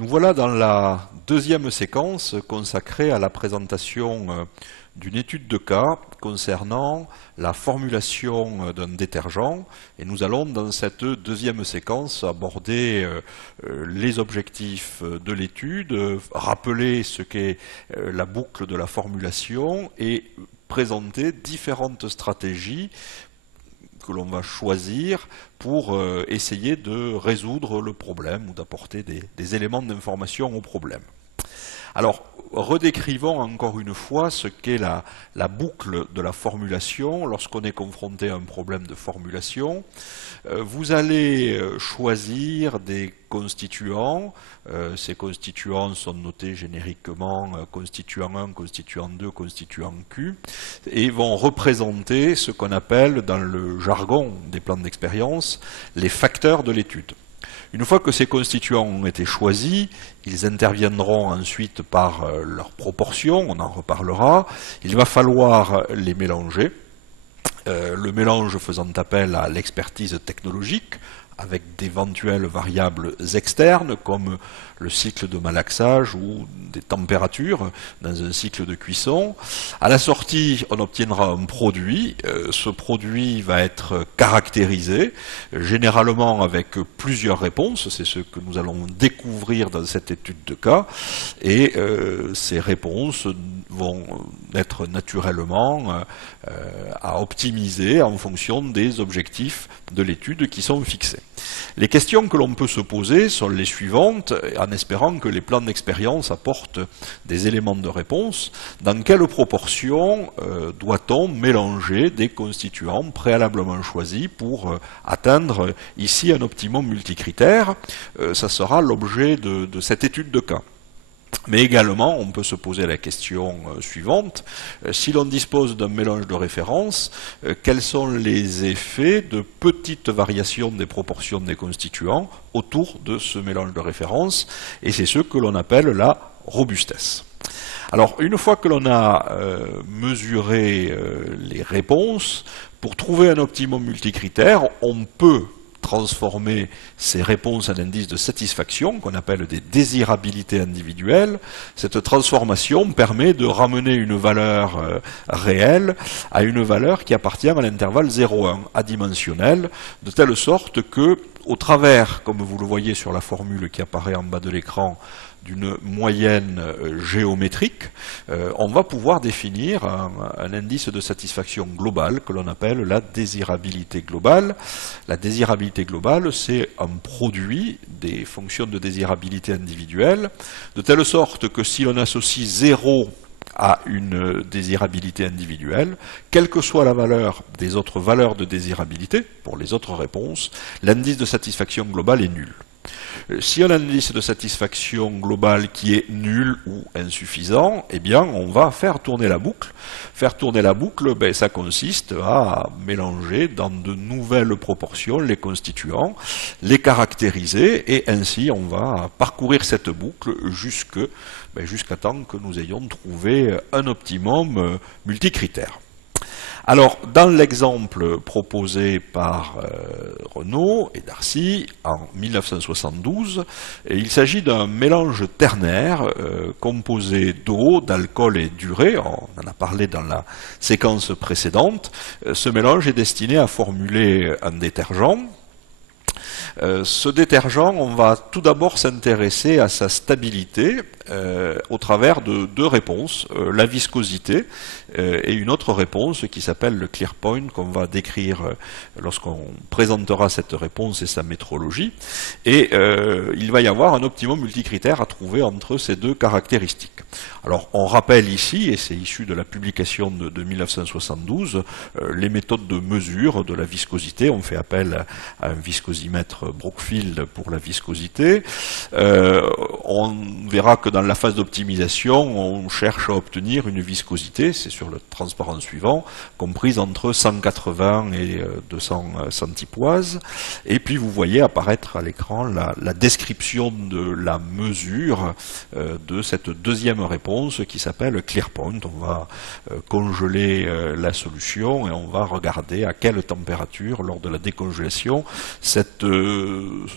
Nous voilà dans la deuxième séquence consacrée à la présentation d'une étude de cas concernant la formulation d'un détergent, et nous allons dans cette deuxième séquence aborder les objectifs de l'étude, rappeler ce qu'est la boucle de la formulation et présenter différentes stratégies que l'on va choisir pour essayer de résoudre le problème ou d'apporter des éléments d'information au problème. Alors, redécrivons encore une fois ce qu'est la boucle de la formulation lorsqu'on est confronté à un problème de formulation. Vous allez choisir des constituants. Ces constituants sont notés génériquement constituant 1, constituant 2, constituant Q, et vont représenter ce qu'on appelle dans le jargon des plans d'expérience les facteurs de l'étude. Une fois que ces constituants ont été choisis, ils interviendront ensuite par leur proportion, on en reparlera. Il va falloir les mélanger, le mélange faisant appel à l'expertise technologique, avec d'éventuelles variables externes comme le cycle de malaxage ou des températures dans un cycle de cuisson. À la sortie, on obtiendra un produit. Ce produit va être caractérisé, généralement avec plusieurs réponses. C'est ce que nous allons découvrir dans cette étude de cas. Et ces réponses vont être naturellement à optimiser en fonction des objectifs de l'étude qui sont fixés. Les questions que l'on peut se poser sont les suivantes, en espérant que les plans d'expérience apportent des éléments de réponse. Dans quelle proportion doit-on mélanger des constituants préalablement choisis pour atteindre ici un optimum multicritère? Ça sera l'objet de cette étude de cas. Mais également, on peut se poser la question suivante, si l'on dispose d'un mélange de référence, quels sont les effets de petites variations des proportions des constituants autour de ce mélange de référence? Et c'est ce que l'on appelle la robustesse. Alors, une fois que l'on a mesuré les réponses, pour trouver un optimum multicritère, on peut transformer ces réponses en indices de satisfaction, qu'on appelle des désirabilités individuelles. Cette transformation permet de ramener une valeur réelle à une valeur qui appartient à l'intervalle 0,1 adimensionnel, de telle sorte que, au travers, comme vous le voyez sur la formule qui apparaît en bas de l'écran, d'une moyenne géométrique, on va pouvoir définir un indice de satisfaction global que l'on appelle la désirabilité globale. La désirabilité globale, c'est un produit des fonctions de désirabilité individuelle, de telle sorte que si l'on associe 0 à une désirabilité individuelle, quelle que soit la valeur des autres valeurs de désirabilité, pour les autres réponses, l'indice de satisfaction globale est nul. Si on a un indice de satisfaction globale qui est nul ou insuffisant, eh bien on va faire tourner la boucle. Faire tourner la boucle, ça consiste à mélanger dans de nouvelles proportions les constituants, les caractériser, et ainsi on va parcourir cette boucle jusqu'à temps que nous ayons trouvé un optimum multicritère. Alors, dans l'exemple proposé par Renaud et Darcy en 1972, il s'agit d'un mélange ternaire composé d'eau, d'alcool et d'urée. On en a parlé dans la séquence précédente. Ce mélange est destiné à formuler un détergent. Ce détergent, on va tout d'abord s'intéresser à sa stabilité au travers de deux réponses, la viscosité et une autre réponse qui s'appelle le clear point, qu'on va décrire lorsqu'on présentera cette réponse et sa métrologie. Et il va y avoir un optimum multicritère à trouver entre ces deux caractéristiques. Alors on rappelle ici, et c'est issu de la publication de 1972, les méthodes de mesure de la viscosité. On fait appel à un viscosimètre Brookfield pour la viscosité. On verra que dans dans la phase d'optimisation, on cherche à obtenir une viscosité, c'est sur le transparent suivant, comprise entre 180 et 200 centipoises. Et puis vous voyez apparaître à l'écran la description de la mesure de cette deuxième réponse qui s'appelle ClearPoint. On va congeler la solution et on va regarder à quelle température, lors de la décongélation, cette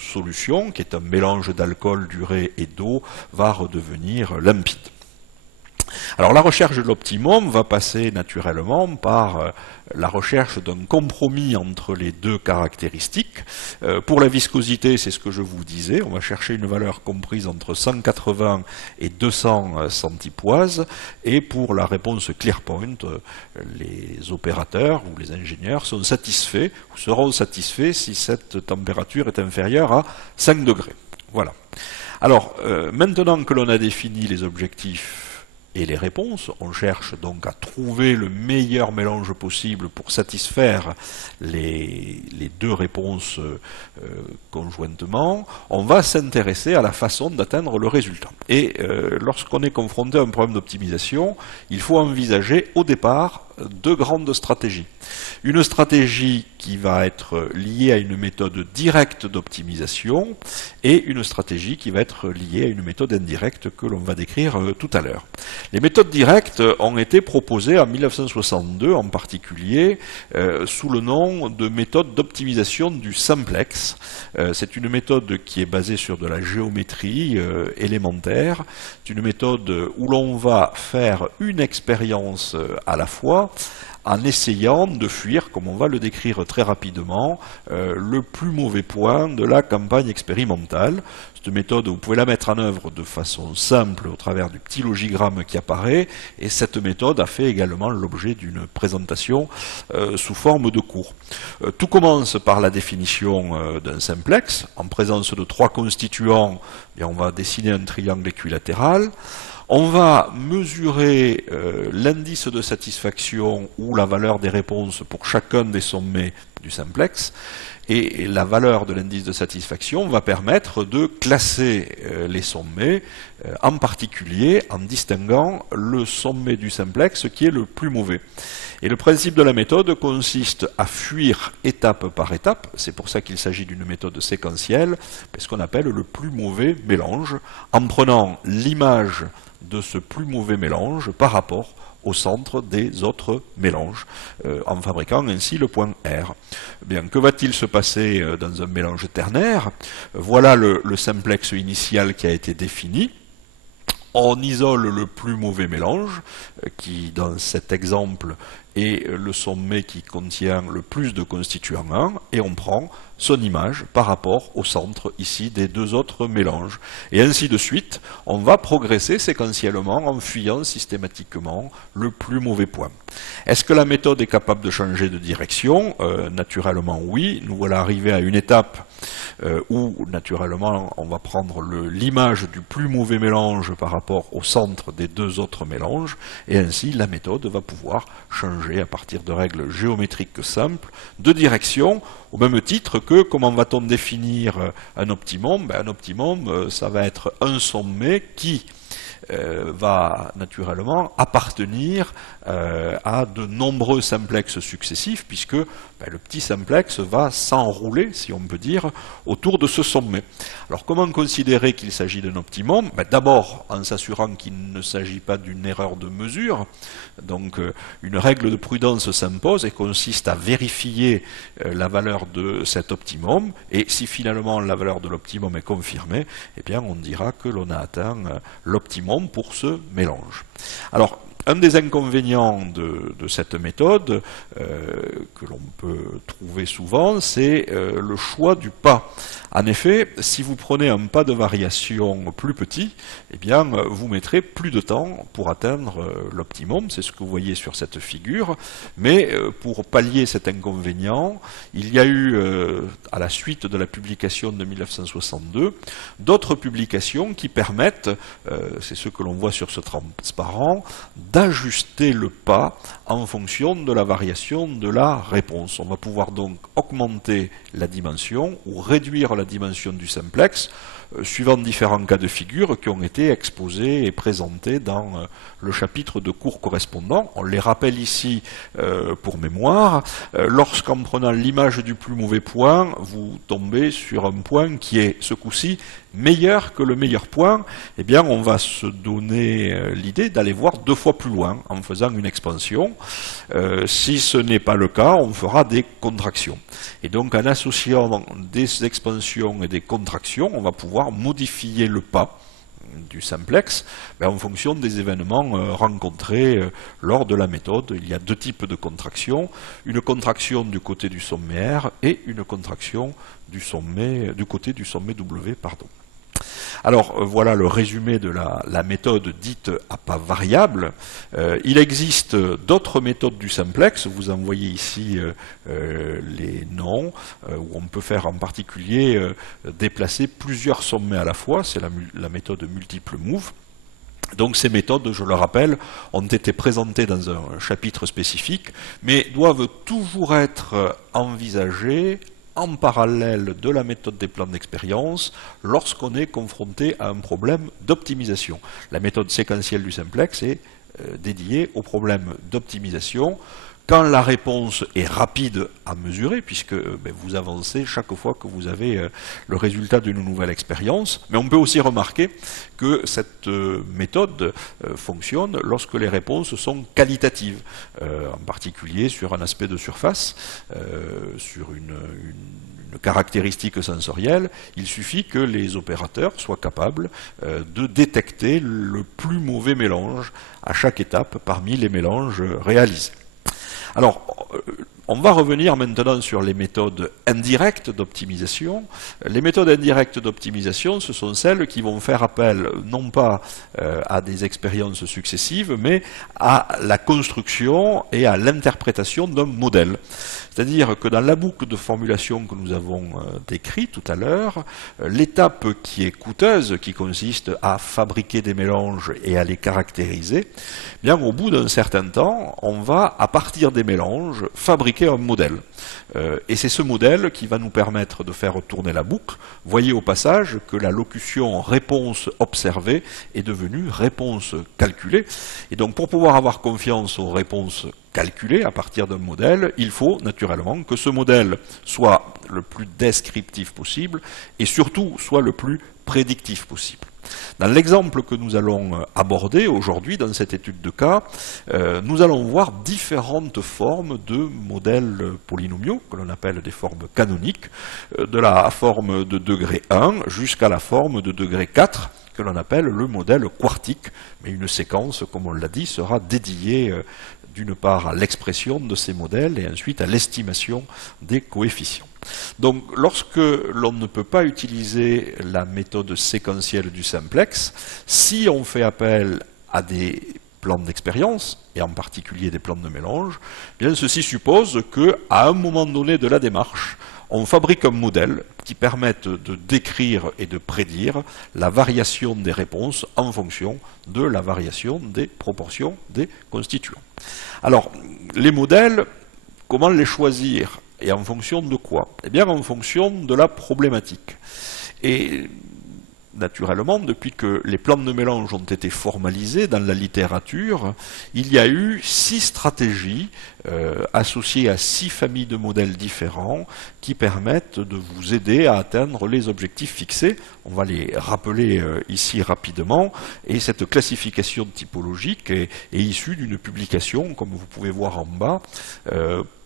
solution, qui est un mélange d'alcool, d'urée et d'eau, va redevenir limpide. Alors la recherche de l'optimum va passer naturellement par la recherche d'un compromis entre les deux caractéristiques. Pour la viscosité, c'est ce que je vous disais, on va chercher une valeur comprise entre 180 et 200 centipoises, et pour la réponse ClearPoint, les opérateurs ou les ingénieurs sont satisfaits, ou seront satisfaits si cette température est inférieure à 5 degrés. Voilà. Alors, maintenant que l'on a défini les objectifs et les réponses, on cherche donc à trouver le meilleur mélange possible pour satisfaire les deux réponses conjointement. On va s'intéresser à la façon d'atteindre le résultat. Et lorsqu'on est confronté à un problème d'optimisation, il faut envisager au départ deux grandes stratégies. Une stratégie qui va être liée à une méthode directe d'optimisation et une stratégie qui va être liée à une méthode indirecte que l'on va décrire tout à l'heure. Les méthodes directes ont été proposées en 1962 en particulier sous le nom de méthode d'optimisation du simplex. C'est une méthode qui est basée sur de la géométrie élémentaire. C'est une méthode où l'on va faire une expérience à la fois en essayant de fuir, comme on va le décrire très rapidement, le plus mauvais point de la campagne expérimentale. Cette méthode, vous pouvez la mettre en œuvre de façon simple au travers du petit logigramme qui apparaît, et cette méthode a fait également l'objet d'une présentation sous forme de cours. Tout commence par la définition d'un simplex. En présence de trois constituants, on va dessiner un triangle équilatéral. On va mesurer l'indice de satisfaction ou la valeur des réponses pour chacun des sommets du simplex. Et la valeur de l'indice de satisfaction va permettre de classer les sommets, en particulier en distinguant le sommet du simplex qui est le plus mauvais. Et le principe de la méthode consiste à fuir étape par étape, c'est pour ça qu'il s'agit d'une méthode séquentielle, ce qu'on appelle le plus mauvais mélange, en prenant l'image de ce plus mauvais mélange par rapport au centre des autres mélanges, en fabriquant ainsi le point R. Bien, que va-t-il se passer dans un mélange ternaire? Voilà le simplex initial qui a été défini. On isole le plus mauvais mélange, qui dans cet exemple est le sommet qui contient le plus de constituants 1, et on prend son image par rapport au centre ici des deux autres mélanges. Et ainsi de suite, on va progresser séquentiellement en fuyant systématiquement le plus mauvais point. Est-ce que la méthode est capable de changer de direction? Naturellement oui. Nous voilà arrivés à une étape où naturellement on va prendre l'image du plus mauvais mélange par rapport au centre des deux autres mélanges, et ainsi la méthode va pouvoir changer à partir de règles géométriques simples de direction, au même titre que comment va-t-on définir un optimum? Un optimum, ça va être un sommet qui va naturellement appartenir à de nombreux simplexes successifs, puisque le petit simplex va s'enrouler, si on peut dire, autour de ce sommet. Alors comment considérer qu'il s'agit d'un optimum? D'abord en s'assurant qu'il ne s'agit pas d'une erreur de mesure. Donc une règle de prudence s'impose et consiste à vérifier la valeur de cet optimum, et si finalement la valeur de l'optimum est confirmée, eh bien on dira que l'on a atteint l'optimum pour ce mélange. Alors, un des inconvénients de cette méthode que l'on peut trouver souvent, c'est le choix du pas. En effet, si vous prenez un pas de variation plus petit, eh bien, vous mettrez plus de temps pour atteindre l'optimum, c'est ce que vous voyez sur cette figure, mais pour pallier cet inconvénient, il y a eu, à la suite de la publication de 1962, d'autres publications qui permettent, c'est ce que l'on voit sur ce transparent, d'ajuster le pas en fonction de la variation de la réponse. On va pouvoir donc augmenter la dimension ou réduire la dimension du simplex suivant différents cas de figure qui ont été exposés et présentés dans le chapitre de cours correspondant. On les rappelle ici pour mémoire. Lorsqu'en prenant l'image du plus mauvais point, vous tombez sur un point qui est, ce coup-ci, meilleur que le meilleur point, eh bien on va se donner l'idée d'aller voir 2 fois plus loin en faisant une expansion. Si ce n'est pas le cas, on fera des contractions. Et donc en associant des expansions et des contractions, on va pouvoir modifier le pas du simplex en fonction des événements rencontrés lors de la méthode. Il y a 2 types de contractions, une contraction du côté du sommet R et une contraction du côté du sommet W. Alors voilà le résumé de la méthode dite à pas variable. Il existe d'autres méthodes du simplex, vous en voyez ici les noms, où on peut faire en particulier déplacer plusieurs sommets à la fois, c'est la méthode multiple move. Donc ces méthodes, je le rappelle, ont été présentées dans un chapitre spécifique, mais doivent toujours être envisagées en parallèle de la méthode des plans d'expérience lorsqu'on est confronté à un problème d'optimisation. La méthode séquentielle du simplex est dédiée au problème d'optimisation quand la réponse est rapide à mesurer, puisque vous avancez chaque fois que vous avez le résultat d'une nouvelle expérience, mais on peut aussi remarquer que cette méthode fonctionne lorsque les réponses sont qualitatives, en particulier sur un aspect de surface, sur une caractéristique sensorielle. Il suffit que les opérateurs soient capables de détecter le plus mauvais mélange à chaque étape parmi les mélanges réalisés. Alors, on va revenir maintenant sur les méthodes indirectes d'optimisation. Les méthodes indirectes d'optimisation, ce sont celles qui vont faire appel non pas à des expériences successives, mais à la construction et à l'interprétation d'un modèle. C'est-à-dire que dans la boucle de formulation que nous avons décrite tout à l'heure, l'étape qui est coûteuse, qui consiste à fabriquer des mélanges et à les caractériser, bien au bout d'un certain temps, on va, à partir des mélanges, fabriquer un modèle. Et c'est ce modèle qui va nous permettre de faire tourner la boucle. Voyez au passage que la locution réponse observée est devenue réponse calculée. Et donc pour pouvoir avoir confiance aux réponses calculées à partir d'un modèle, il faut naturellement que ce modèle soit le plus descriptif possible et surtout soit le plus prédictif possible. Dans l'exemple que nous allons aborder aujourd'hui dans cette étude de cas, nous allons voir différentes formes de modèles polynomiaux, que l'on appelle des formes canoniques, de la forme de degré 1 jusqu'à la forme de degré 4, que l'on appelle le modèle quartique, mais une séquence, comme on l'a dit, sera dédiée d'une part à l'expression de ces modèles et ensuite à l'estimation des coefficients. Donc lorsque l'on ne peut pas utiliser la méthode séquentielle du simplex, si on fait appel à des plans d'expérience, et en particulier des plans de mélange, bien ceci suppose qu'à un moment donné de la démarche, on fabrique un modèle qui permette de décrire et de prédire la variation des réponses en fonction de la variation des proportions des constituants. Alors, les modèles, comment les choisir et en fonction de quoi? Eh bien, en fonction de la problématique. Et naturellement, depuis que les plans de mélange ont été formalisés dans la littérature, il y a eu 6 stratégies associées à 6 familles de modèles différents qui permettent de vous aider à atteindre les objectifs fixés. On va les rappeler ici rapidement. Et cette classification typologique est issue d'une publication, comme vous pouvez voir en bas,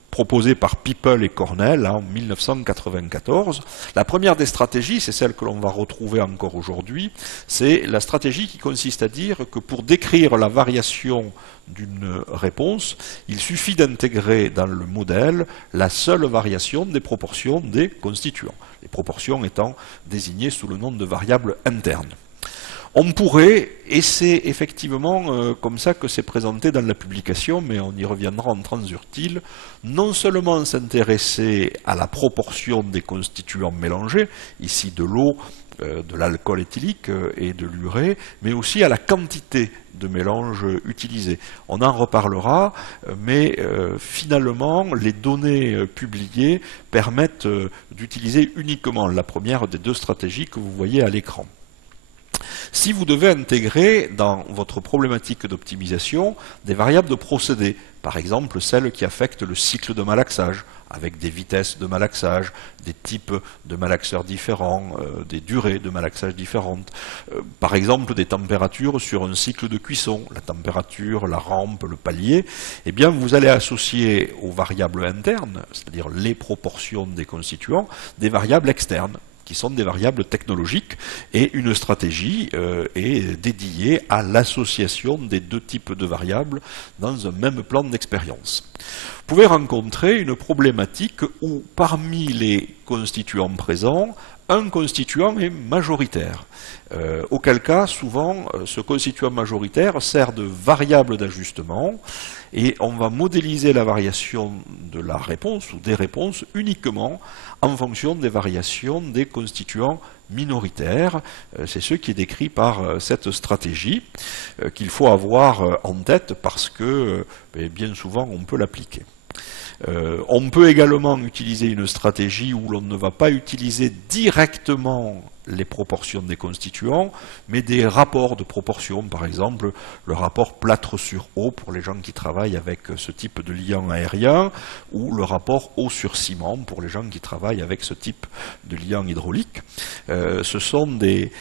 proposée par People et Cornell en 1994. La première des stratégies, c'est celle que l'on va retrouver encore aujourd'hui, c'est la stratégie qui consiste à dire que pour décrire la variation d'une réponse, il suffit d'intégrer dans le modèle la seule variation des proportions des constituants, les proportions étant désignées sous le nom de variables internes. On pourrait, et c'est effectivement comme ça que c'est présenté dans la publication, mais on y reviendra en transurtile, non seulement s'intéresser à la proportion des constituants mélangés, ici de l'eau, de l'alcool éthylique et de l'urée, mais aussi à la quantité de mélange utilisé. On en reparlera, mais finalement, les données publiées permettent d'utiliser uniquement la première des deux stratégies que vous voyez à l'écran. Si vous devez intégrer dans votre problématique d'optimisation des variables de procédé, par exemple celles qui affectent le cycle de malaxage, avec des vitesses de malaxage, des types de malaxeurs différents, des durées de malaxage différentes, par exemple des températures sur un cycle de cuisson, la température, la rampe, le palier, eh bien vous allez associer aux variables internes, c'est-à-dire les proportions des constituants, des variables externes, qui sont des variables technologiques, et une stratégie est dédiée à l'association des deux types de variables dans un même plan d'expérience. Vous pouvez rencontrer une problématique où parmi les constituants présents, un constituant est majoritaire, auquel cas, souvent, ce constituant majoritaire sert de variable d'ajustement, et on va modéliser la variation de la réponse ou des réponses uniquement en fonction des variations des constituants minoritaires. C'est ce qui est décrit par cette stratégie qu'il faut avoir en tête parce que bien souvent on peut l'appliquer. On peut également utiliser une stratégie où l'on ne va pas utiliser directement les proportions des constituants, mais des rapports de proportions, par exemple le rapport plâtre sur eau pour les gens qui travaillent avec ce type de liant aérien, ou le rapport eau sur ciment pour les gens qui travaillent avec ce type de liant hydraulique. Ce sont des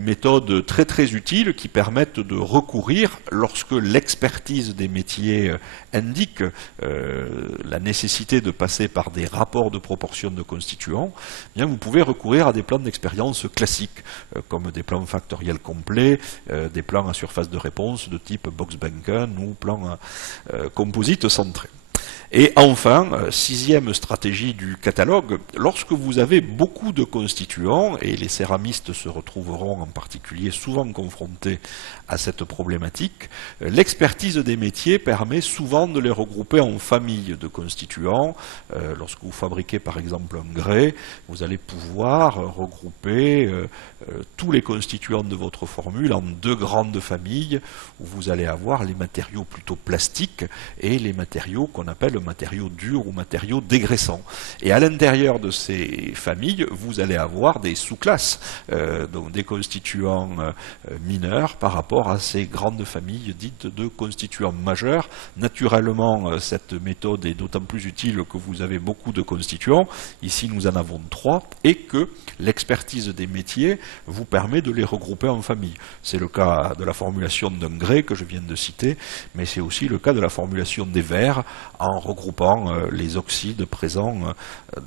méthodes très très utiles qui permettent de recourir, lorsque l'expertise des métiers indique la nécessité de passer par des rapports de proportions de constituants, eh bien vous pouvez recourir à des plans d'expérience classiques, comme des plans factoriels complets, des plans à surface de réponse de type Box-Benken ou plans composite centré. Et enfin, sixième stratégie du catalogue, lorsque vous avez beaucoup de constituants, et les céramistes se retrouveront en particulier souvent confrontés à cette problématique, l'expertise des métiers permet souvent de les regrouper en familles de constituants. Lorsque vous fabriquez par exemple un grès, vous allez pouvoir regrouper tous les constituants de votre formule en deux grandes familles, où vous allez avoir les matériaux plutôt plastiques et les matériaux qu'on appelle matériaux durs ou matériaux dégraissants. Et à l'intérieur de ces familles, vous allez avoir des sous-classes, donc des constituants mineurs par rapport à ces grandes familles dites de constituants majeurs. Naturellement, cette méthode est d'autant plus utile que vous avez beaucoup de constituants. Ici, nous en avons 3, et que l'expertise des métiers vous permet de les regrouper en famille. C'est le cas de la formulation d'un grès que je viens de citer, mais c'est aussi le cas de la formulation des verres en regroupant les oxydes présents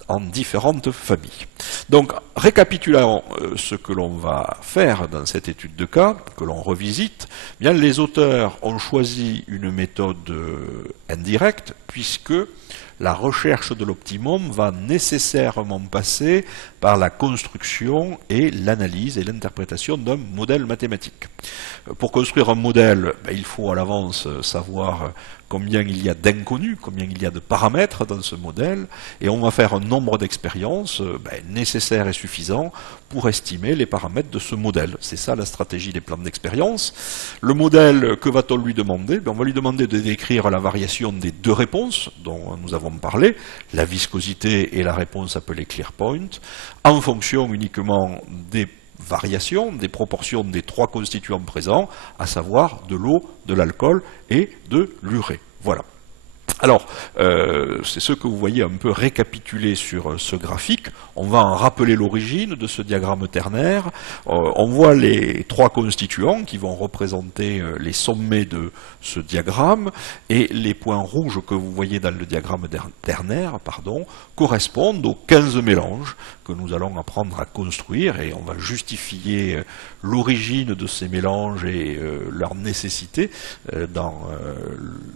en différentes familles. Donc, récapitulons ce que l'on va faire dans cette étude de cas, que l'on revisite. Bien, les auteurs ont choisi une méthode indirecte, puisque la recherche de l'optimum va nécessairement passer par la construction et l'analyse et l'interprétation d'un modèle mathématique. Pour construire un modèle, il faut à l'avance savoir combien il y a d'inconnus, combien il y a de paramètres dans ce modèle, et on va faire un nombre d'expériences nécessaires et suffisants pour estimer les paramètres de ce modèle. C'est ça la stratégie des plans d'expérience. Le modèle, que va-t-on lui demander? On va lui demander de décrire la variation des deux réponses dont nous avons parlé, la viscosité et la réponse appelée clear point, en fonction uniquement des variations, des proportions des 3 constituants présents, à savoir de l'eau, de l'alcool et de l'urée. Voilà. Alors, c'est ce que vous voyez un peu récapitulé sur ce graphique. On va en rappeler l'origine de ce diagramme ternaire. On voit les 3 constituants qui vont représenter les sommets de ce diagramme, et les points rouges que vous voyez dans le diagramme ternaire correspondent aux 15 mélanges que nous allons apprendre à construire, et on va justifier l'origine de ces mélanges et leur nécessité dans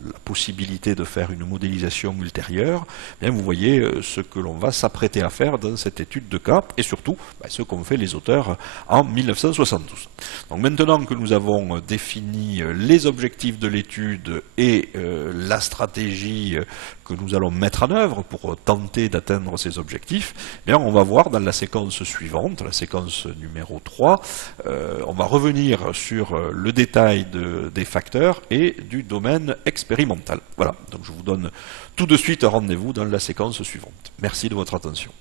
la possibilité de faire faire une modélisation ultérieure, bien vous voyez ce que l'on va s'apprêter à faire dans cette étude de cas, et surtout ce qu'ont fait les auteurs en 1972. Donc maintenant que nous avons défini les objectifs de l'étude et la stratégie que nous allons mettre en œuvre pour tenter d'atteindre ces objectifs, bien on va voir dans la séquence suivante, la séquence numéro 3, on va revenir sur le détail des facteurs et du domaine expérimental. Voilà, donc je vous donne tout de suite un rendez-vous dans la séquence suivante. Merci de votre attention.